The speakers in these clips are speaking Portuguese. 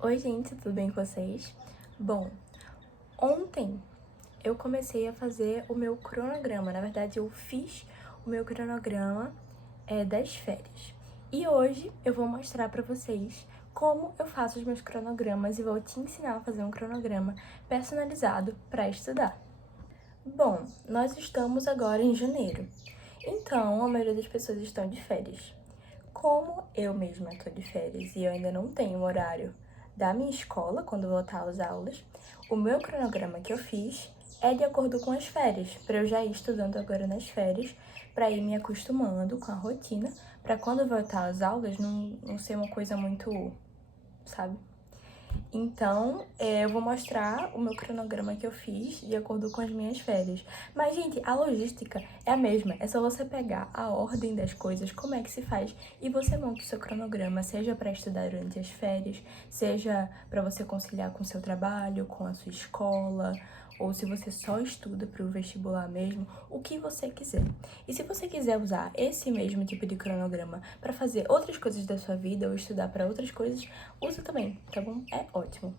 Oi, gente, tudo bem com vocês? Bom, ontem eu comecei a fazer o meu cronograma. Na verdade, eu fiz o meu cronograma das férias. E hoje eu vou mostrar pra vocês como eu faço os meus cronogramas e vou te ensinar a fazer um cronograma personalizado para estudar. Bom, nós estamos agora em janeiro, então a maioria das pessoas estão de férias. Como eu mesma estou de férias e eu ainda não tenho o horário da minha escola quando voltar às aulas, o meu cronograma que eu fiz é de acordo com as férias, para eu já ir estudando agora nas férias, para ir me acostumando com a rotina, para quando voltar às aulas não ser uma coisa muito, sabe? Então, eu vou mostrar o meu cronograma que eu fiz de acordo com as minhas férias. Mas, gente, a logística é a mesma. É só você pegar a ordem das coisas, como é que se faz, e você monta o seu cronograma, seja para estudar durante as férias, seja para você conciliar com o seu trabalho, com a sua escola, ou se você só estuda para o vestibular mesmo, o que você quiser. E se você quiser usar esse mesmo tipo de cronograma para fazer outras coisas da sua vida ou estudar para outras coisas, usa também, tá bom? É ótimo.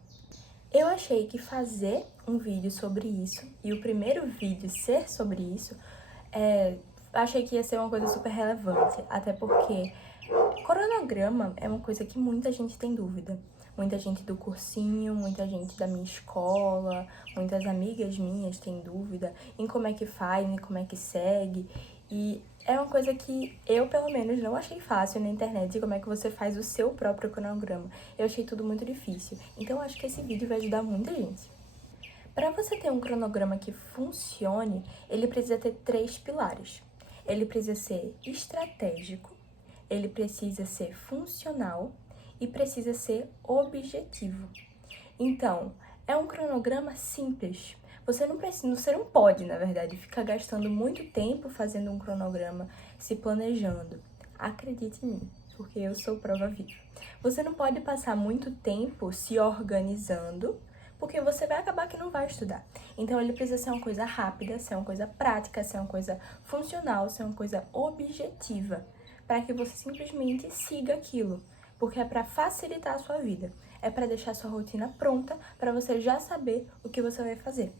Eu achei que fazer um vídeo sobre isso, e o primeiro vídeo ser sobre isso, achei que ia ser uma coisa super relevante, até porque cronograma é uma coisa que muita gente tem dúvida. Muita gente do cursinho, muita gente da minha escola, muitas amigas minhas têm dúvida em como é que faz, em como é que segue. E é uma coisa que eu, pelo menos, não achei fácil na internet, como é que você faz o seu próprio cronograma. Eu achei tudo muito difícil. Então, eu acho que esse vídeo vai ajudar muita gente. Para você ter um cronograma que funcione, ele precisa ter 3 pilares. Ele precisa ser estratégico, ele precisa ser funcional e precisa ser objetivo. Então, é um cronograma simples. Você não pode, na verdade, ficar gastando muito tempo fazendo um cronograma, se planejando. Acredite em mim, porque eu sou prova viva. Você não pode passar muito tempo se organizando, porque você vai acabar que não vai estudar. Então, ele precisa ser uma coisa rápida, ser uma coisa prática, ser uma coisa funcional, ser uma coisa objetiva, para que você simplesmente siga aquilo, porque é para facilitar a sua vida, é para deixar a sua rotina pronta para você já saber o que você vai fazer.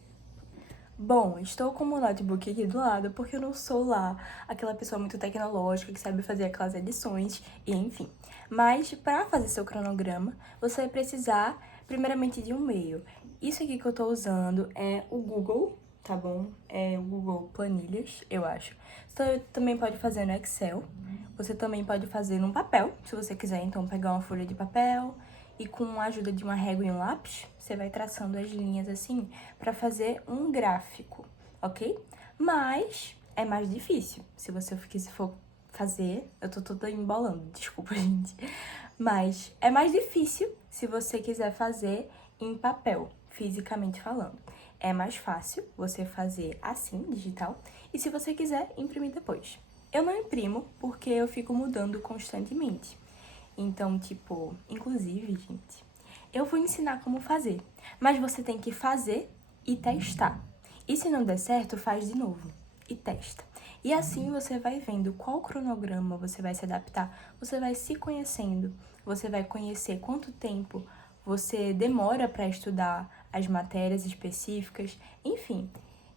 Bom, estou com o meu notebook aqui do lado porque eu não sou lá aquela pessoa muito tecnológica que sabe fazer aquelas edições e enfim. Mas para fazer seu cronograma, você vai precisar primeiramente de um e-mail. Isso aqui que eu tô usando é o Google, tá bom? É o Google Planilhas, eu acho. Você também pode fazer no Excel. Você também pode fazer num papel, se você quiser, então pegar uma folha de papel e com a ajuda de uma régua e um lápis, você vai traçando as linhas assim para fazer um gráfico, ok? Mas é mais difícil. Se você for fazer, eu tô toda embolando, desculpa, gente. Mas é mais difícil se você quiser fazer em papel, fisicamente falando. É mais fácil você fazer assim, digital, e se você quiser, imprimir depois. Eu não imprimo porque eu fico mudando constantemente. Então, tipo, inclusive, gente, eu vou ensinar como fazer, mas você tem que fazer e testar. E se não der certo, faz de novo e testa. E assim você vai vendo qual cronograma você vai se adaptar, você vai se conhecendo, você vai conhecer quanto tempo você demora para estudar as matérias específicas, enfim.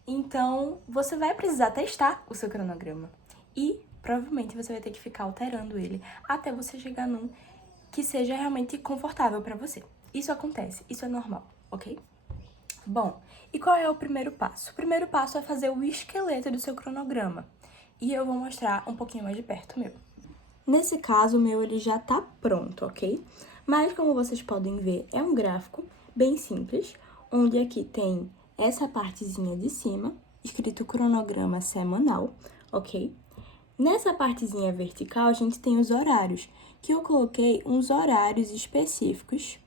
Então, você vai precisar testar o seu cronograma e provavelmente você vai ter que ficar alterando ele até você chegar num que seja realmente confortável para você. Isso acontece, isso é normal, ok? Bom, e qual é o primeiro passo? O primeiro passo é fazer o esqueleto do seu cronograma. E eu vou mostrar um pouquinho mais de perto o meu. Nesse caso, o meu ele já tá pronto, ok? Mas como vocês podem ver, é um gráfico bem simples, onde aqui tem essa partezinha de cima, escrito cronograma semanal, ok? Nessa partezinha vertical, a gente tem os horários, que eu coloquei uns horários específicos,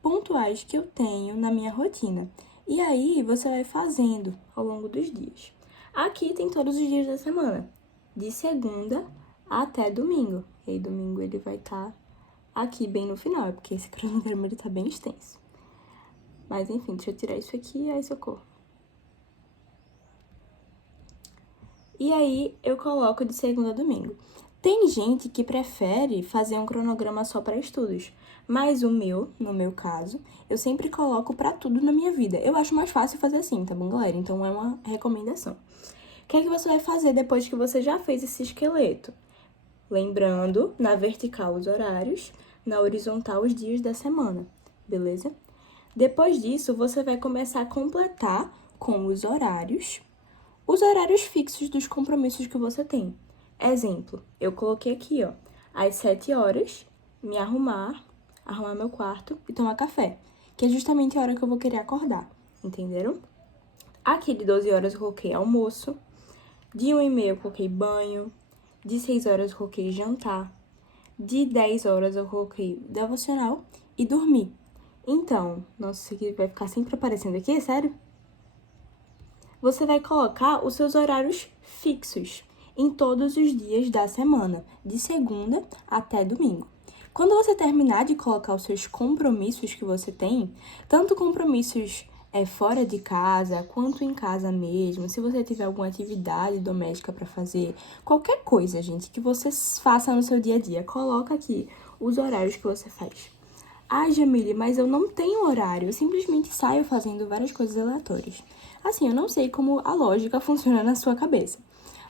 pontuais que eu tenho na minha rotina. E aí, você vai fazendo ao longo dos dias. Aqui tem todos os dias da semana, de segunda até domingo. E aí, domingo ele vai estar aqui bem no final, porque esse cronograma ele tá bem extenso. Mas enfim, deixa eu tirar isso aqui, aí socorro. E aí, eu coloco de segunda a domingo. Tem gente que prefere fazer um cronograma só para estudos, Mas no meu caso, eu sempre coloco pra tudo na minha vida. Eu acho mais fácil fazer assim, tá bom, galera? Então é uma recomendação. O que é que você vai fazer depois que você já fez esse esqueleto? Lembrando, na vertical os horários, na horizontal os dias da semana, beleza? Depois disso, você vai começar a completar com os horários fixos dos compromissos que você tem. Exemplo, eu coloquei aqui, ó, às 7 horas, me arrumar meu quarto e tomar café, que é justamente a hora que eu vou querer acordar, entenderam? Aqui de 12 horas eu coloquei almoço, de 1h30 eu coloquei banho, de 6 horas eu coloquei jantar, de 10 horas eu coloquei devocional e dormir. Então, nossa, isso aqui vai ficar sempre aparecendo aqui, sério? Você vai colocar os seus horários fixos em todos os dias da semana, de segunda até domingo. Quando você terminar de colocar os seus compromissos que você tem, tanto compromissos fora de casa, quanto em casa mesmo, se você tiver alguma atividade doméstica para fazer, qualquer coisa, gente, que você faça no seu dia a dia, coloca aqui os horários que você faz. Ai, Jamile, mas eu não tenho horário, eu simplesmente saio fazendo várias coisas aleatórias. Assim, eu não sei como a lógica funciona na sua cabeça,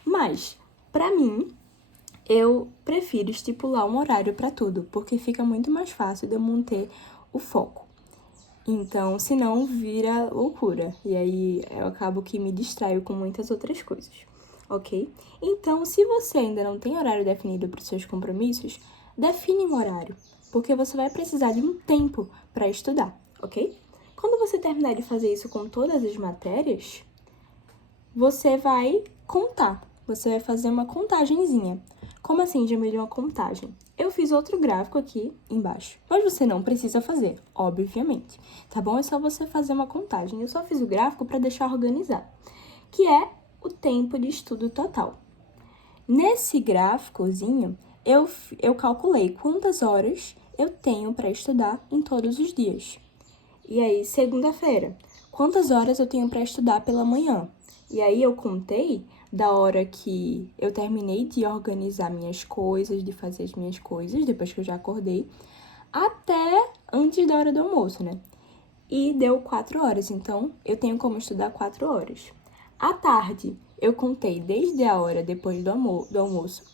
mas, pra mim, eu prefiro estipular um horário pra tudo, porque fica muito mais fácil de eu manter o foco. Então, senão vira loucura, e aí eu acabo que me distraio com muitas outras coisas, ok? Então, se você ainda não tem horário definido para os seus compromissos, define um horário, porque você vai precisar de um tempo para estudar, ok? Quando você terminar de fazer isso com todas as matérias, você vai contar, você vai fazer uma contagenzinha. Como assim, Jamile, uma contagem? Eu fiz outro gráfico aqui embaixo, mas você não precisa fazer, obviamente, tá bom? É só você fazer uma contagem. Eu só fiz o gráfico para deixar organizado, que é o tempo de estudo total. Nesse gráficozinho, eu calculei quantas horas eu tenho para estudar em todos os dias. E aí, segunda-feira, quantas horas eu tenho para estudar pela manhã? E aí, eu contei da hora que eu terminei de organizar minhas coisas, de fazer as minhas coisas, depois que eu já acordei, até antes da hora do almoço, né? E deu 4 horas, então eu tenho como estudar 4 horas. À tarde, eu contei desde a hora depois do almoço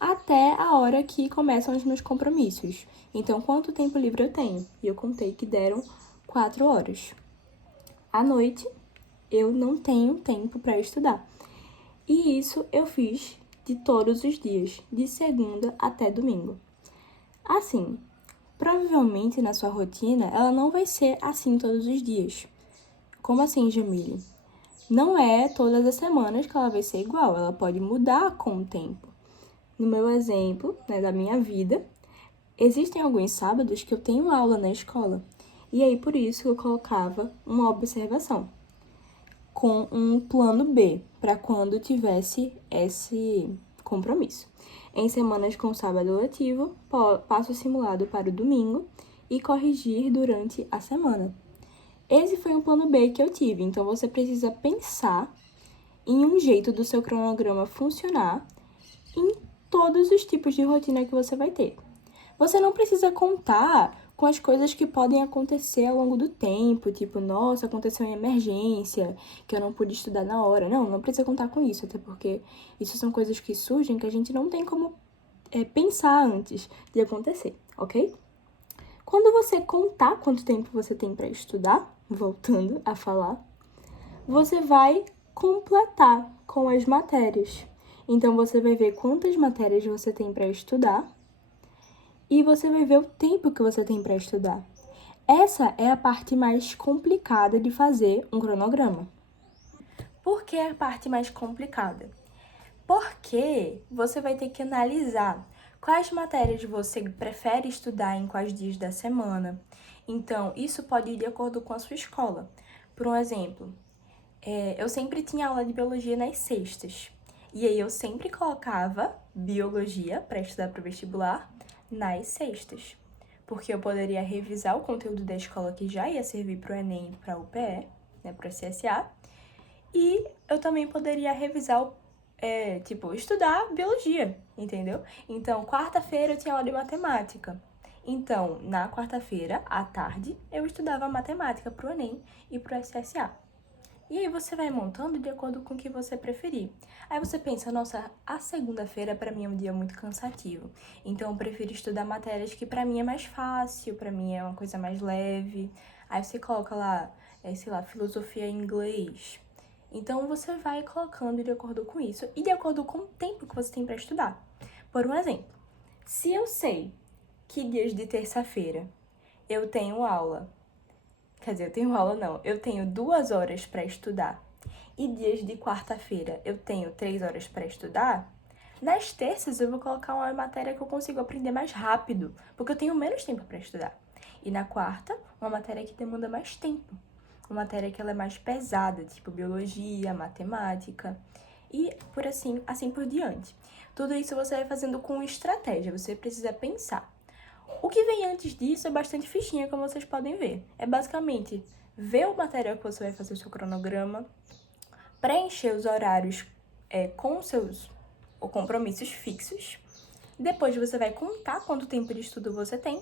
até a hora que começam os meus compromissos. Então, quanto tempo livre eu tenho? E eu contei que deram 4 horas. À noite, eu não tenho tempo para estudar. E isso eu fiz de todos os dias, de segunda até domingo. Assim, provavelmente na sua rotina, ela não vai ser assim todos os dias. Como assim, Jamile? Não é todas as semanas que ela vai ser igual, ela pode mudar com o tempo. No meu exemplo, né, da minha vida, existem alguns sábados que eu tenho aula na escola. E aí, por isso, eu colocava uma observação com um plano B, para quando tivesse esse compromisso. Em semanas com sábado letivo, passo o simulado para o domingo e corrigir durante a semana. Esse foi um plano B que eu tive, então você precisa pensar em um jeito do seu cronograma funcionar em todos os tipos de rotina que você vai ter. Você não precisa contar com as coisas que podem acontecer ao longo do tempo, tipo, nossa, aconteceu uma emergência, que eu não pude estudar na hora. Não precisa contar com isso, até porque isso são coisas que surgem que a gente não tem como pensar antes de acontecer, ok? Quando você contar quanto tempo você tem para estudar, voltando a falar, você vai completar com as matérias. Então, você vai ver quantas matérias você tem para estudar e você vai ver o tempo que você tem para estudar. Essa é a parte mais complicada de fazer um cronograma. Por que a parte mais complicada? Porque você vai ter que analisar quais matérias você prefere estudar em quais dias da semana. Então, isso pode ir de acordo com a sua escola. Por um exemplo, eu sempre tinha aula de biologia nas sextas. E aí eu sempre colocava biologia para estudar para o vestibular nas sextas. Porque eu poderia revisar o conteúdo da escola que já ia servir para o Enem e para a UPE, né, para o CSA. E eu também poderia revisar estudar biologia, entendeu? Então, quarta-feira eu tinha aula de matemática. Então, na quarta-feira, à tarde, eu estudava matemática para o Enem e para o SSA. E aí você vai montando de acordo com o que você preferir. Aí você pensa, nossa, a segunda-feira para mim é um dia muito cansativo. Então eu prefiro estudar matérias que para mim é mais fácil, para mim é uma coisa mais leve. Aí você coloca lá, sei lá, filosofia em inglês. Então você vai colocando de acordo com isso e de acordo com o tempo que você tem para estudar. Por um exemplo, se eu sei que dias de terça-feira eu tenho aula. Quer dizer, eu tenho aula não, eu tenho 2 horas para estudar. E dias de quarta-feira eu tenho 3 horas para estudar. Nas terças eu vou colocar uma matéria que eu consigo aprender mais rápido, porque eu tenho menos tempo para estudar. E na quarta, uma matéria que demanda mais tempo. Uma matéria que ela é mais pesada, tipo biologia, matemática e por assim por diante. Tudo isso você vai fazendo com estratégia, você precisa pensar. O que vem antes disso é bastante fichinha, como vocês podem ver. É basicamente ver o material que você vai fazer o seu cronograma, preencher os horários com seus compromissos fixos. Depois você vai contar quanto tempo de estudo você tem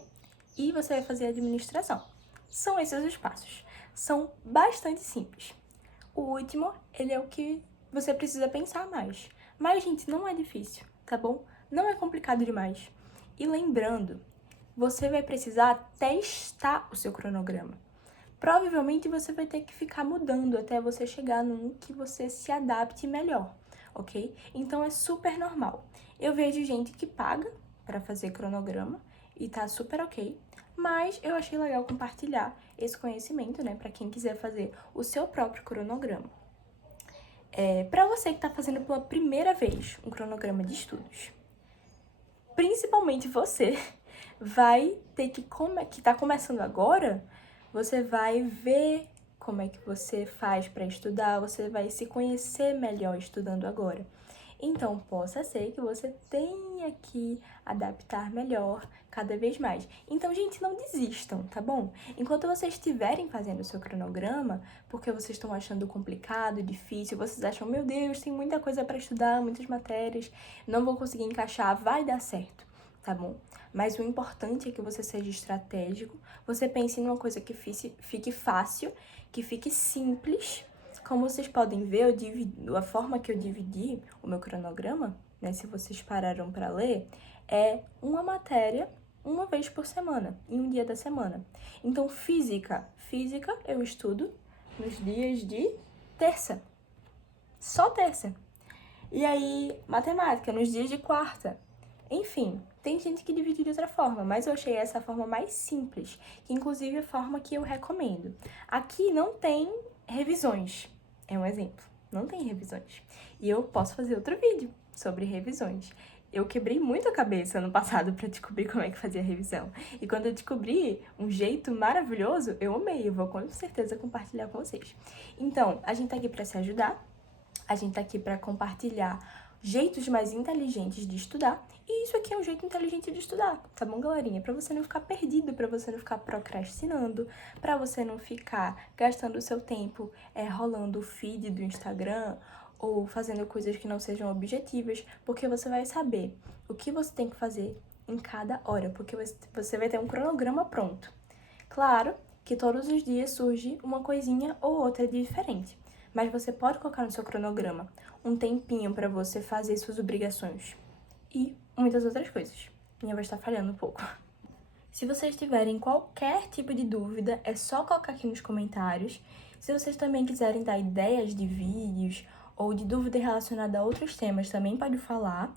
e você vai fazer a administração. São esses os passos. São bastante simples. O último, ele é o que você precisa pensar mais. Mas, gente, não é difícil, tá bom? Não é complicado demais. E lembrando, você vai precisar testar o seu cronograma. Provavelmente você vai ter que ficar mudando até você chegar num que você se adapte melhor, ok? Então é super normal. Eu vejo gente que paga para fazer cronograma e tá super ok, mas eu achei legal compartilhar esse conhecimento, né, para quem quiser fazer o seu próprio cronograma. Para você que está fazendo pela primeira vez um cronograma de estudos, principalmente você, vai ter que tá começando agora, você vai ver como é que você faz para estudar, você vai se conhecer melhor estudando agora. Então, possa ser que você tenha que adaptar melhor cada vez mais. Então, gente, não desistam, tá bom? Enquanto vocês estiverem fazendo o seu cronograma, porque vocês estão achando complicado, difícil, vocês acham, meu Deus, tem muita coisa para estudar, muitas matérias, não vou conseguir encaixar, vai dar certo, tá bom? Mas o importante é que você seja estratégico, você pense numa coisa que fique fácil, que fique simples. Como vocês podem ver, a forma que eu dividi o meu cronograma, né, se vocês pararam para ler, é uma matéria uma vez por semana, em um dia da semana. Então, física eu estudo nos dias de terça, só terça. E aí, matemática, nos dias de quarta. Enfim, tem gente que divide de outra forma, mas eu achei essa forma mais simples, que inclusive é a forma que eu recomendo. Aqui não tem revisões, é um exemplo, não tem revisões. E eu posso fazer outro vídeo sobre revisões. Eu quebrei muito a cabeça no passado para descobrir como é que fazia revisão. E quando eu descobri um jeito maravilhoso, eu amei, eu vou com certeza compartilhar com vocês. Então, a gente tá aqui para se ajudar. A gente tá aqui para compartilhar jeitos mais inteligentes de estudar. E isso aqui é um jeito inteligente de estudar, tá bom, galerinha? Para você não ficar perdido, para você não ficar procrastinando, para você não ficar gastando o seu tempo rolando o feed do Instagram ou fazendo coisas que não sejam objetivas, porque você vai saber o que você tem que fazer em cada hora, porque você vai ter um cronograma pronto. Claro que todos os dias surge uma coisinha ou outra de diferente, mas você pode colocar no seu cronograma um tempinho para você fazer suas obrigações e muitas outras coisas. Minha voz está falhando um pouco. Se vocês tiverem qualquer tipo de dúvida, é só colocar aqui nos comentários. Se vocês também quiserem dar ideias de vídeos ou de dúvida relacionada a outros temas, também pode falar.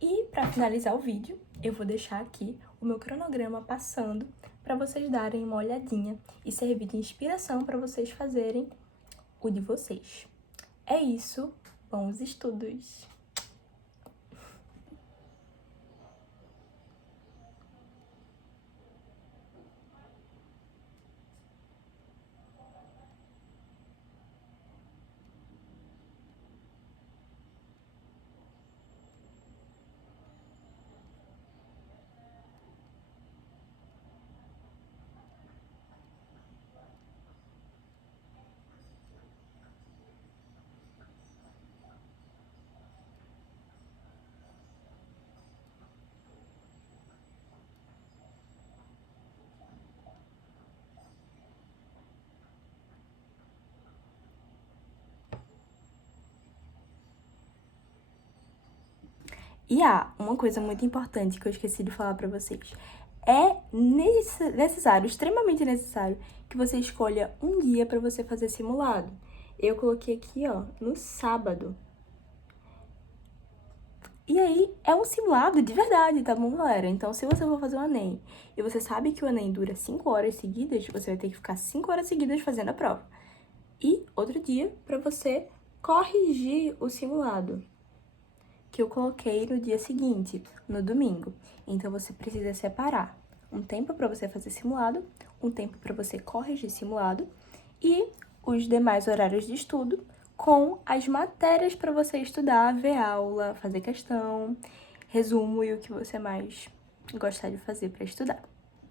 E para finalizar o vídeo, eu vou deixar aqui o meu cronograma passando para vocês darem uma olhadinha e servir de inspiração para vocês fazerem o de vocês. É isso, bons estudos! E uma coisa muito importante que eu esqueci de falar pra vocês. É necessário, extremamente necessário, que você escolha um dia pra você fazer simulado. Eu coloquei aqui, ó, no sábado. E aí, é um simulado de verdade, tá bom, galera? Então, se você for fazer o Enem e você sabe que o Enem dura 5 horas seguidas, você vai ter que ficar 5 horas seguidas fazendo a prova. E outro dia pra você corrigir o simulado, que eu coloquei no dia seguinte, no domingo. Então, você precisa separar um tempo pra você fazer simulado, um tempo pra você corrigir simulado e os demais horários de estudo com as matérias para você estudar, ver aula, fazer questão, resumo e o que você mais gostar de fazer para estudar.